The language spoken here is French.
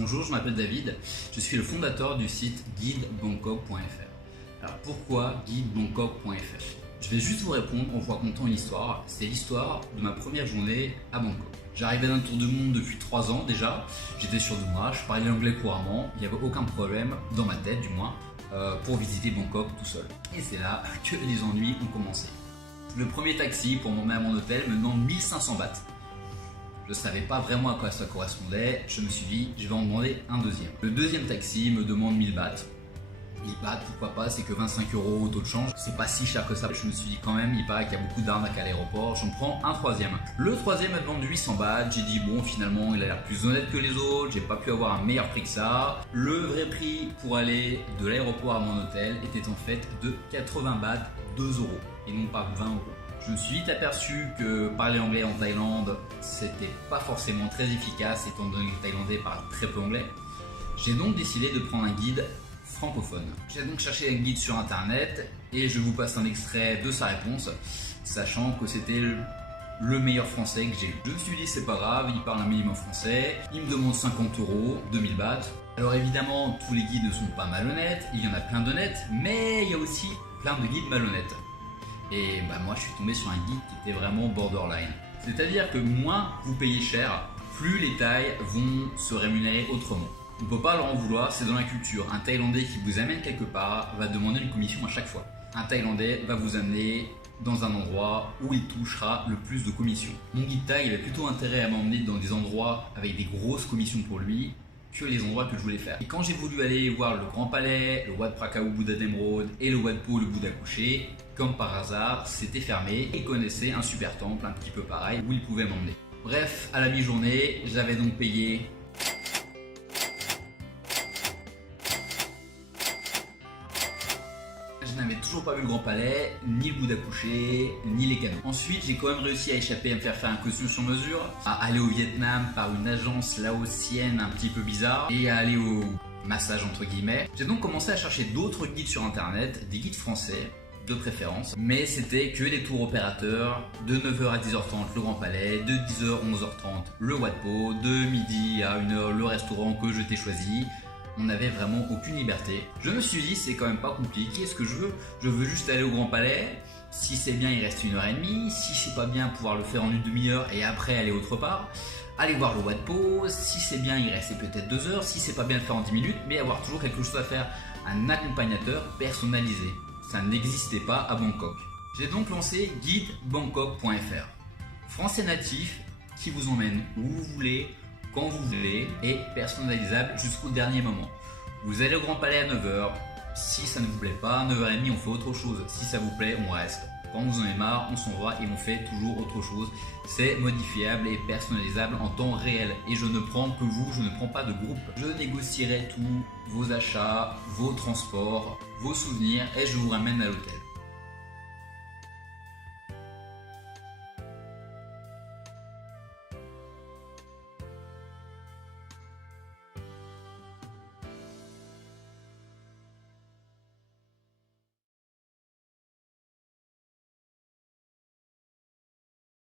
Bonjour, je m'appelle David, je suis le fondateur du site guidebangkok.fr. Alors pourquoi guidebangkok.fr? Je vais juste vous répondre en vous racontant une histoire. C'est l'histoire de ma première journée à Bangkok. J'arrivais d'un tour du monde depuis 3 ans déjà, j'étais sûr de moi, je parlais l'anglais couramment, il n'y avait aucun problème, dans ma tête du moins, pour visiter Bangkok tout seul. Et c'est là que les ennuis ont commencé. Le premier taxi pour m'emmener à mon hôtel me demande 1500 bahts. Je ne savais pas vraiment à quoi ça correspondait, je me suis dit je vais en demander un deuxième. Le deuxième taxi me demande 1000 bahts. 1000 bahts, pourquoi pas, c'est que 25 € au taux de change, c'est pas si cher que ça. Je me suis dit quand même, il paraît qu'il y a beaucoup d'arnaques à l'aéroport, j'en prends un troisième. Le troisième me demande 800 bahts, j'ai dit bon finalement il a l'air plus honnête que les autres, j'ai pas pu avoir un meilleur prix que ça. Le vrai prix pour aller de l'aéroport à mon hôtel était en fait de 80 bahts, 2 € et non pas 20 €. Je me suis vite aperçu que parler anglais en Thaïlande, c'était pas forcément très efficace étant donné que les Thaïlandais parlent très peu anglais. J'ai donc décidé de prendre un guide francophone. J'ai donc cherché un guide sur internet et je vous passe un extrait de sa réponse, sachant que c'était le meilleur français que j'ai eu. Je me suis dit c'est pas grave, il parle un minimum français, il me demande 50 €, 2000 bahts. Alors évidemment, tous les guides ne sont pas malhonnêtes, il y en a plein d'honnêtes, mais il y a aussi plein de guides malhonnêtes. Et moi je suis tombé sur un guide qui était vraiment borderline. C'est-à-dire que moins vous payez cher, plus les Thaïs vont se rémunérer autrement. On ne peut pas leur en vouloir, c'est dans la culture. Un Thaïlandais qui vous amène quelque part va demander une commission à chaque fois. Un Thaïlandais va vous amener dans un endroit où il touchera le plus de commissions. Mon guide Thaï avait plutôt intérêt à m'emmener dans des endroits avec des grosses commissions pour lui que les endroits que je voulais faire. Et quand j'ai voulu aller voir le Grand Palais, le Wat Phra Kaew Bouddha d'Emeraude et le Wat Po le Bouddha couché, comme par hasard, c'était fermé. Il connaissait un super temple un petit peu pareil où il pouvait m'emmener. Bref, à la mi-journée, j'avais donc payé je n'avais toujours pas vu le Grand Palais, ni le Bouddha couché, ni les canaux. Ensuite, j'ai quand même réussi à échapper à me faire un costume sur mesure, à aller au Vietnam par une agence laotienne un petit peu bizarre et à aller au massage entre guillemets. J'ai donc commencé à chercher d'autres guides sur internet, des guides français de préférence, mais c'était que des tours opérateurs de 9h à 10h30 le Grand Palais, de 10h à 11h30 le Wat Po, de midi à 1h le restaurant que je t'ai choisi. On n'avait vraiment aucune liberté. Je me suis dit c'est quand même pas compliqué ce que je veux. Je veux juste aller au Grand Palais. Si c'est bien il reste 1h30. Si c'est pas bien pouvoir le faire en une demi-heure et après aller autre part. Aller voir le Wat Po. Si c'est bien il reste peut-être 2 heures. Si c'est pas bien le faire en 10 minutes. Mais avoir toujours quelque chose à faire. Un accompagnateur personnalisé. Ça n'existait pas à Bangkok. J'ai donc lancé guidebangkok.fr. Français natif qui vous emmène où vous voulez, quand vous voulez et personnalisable jusqu'au dernier moment. Vous allez au Grand Palais à 9h, si ça ne vous plaît pas, 9h30 on fait autre chose, si ça vous plaît on reste. Quand vous en avez marre, on s'en va et on fait toujours autre chose. C'est modifiable et personnalisable en temps réel. Et je ne prends que vous, je ne prends pas de groupe. Je négocierai tous vos achats, vos transports, vos souvenirs et je vous ramène à l'hôtel.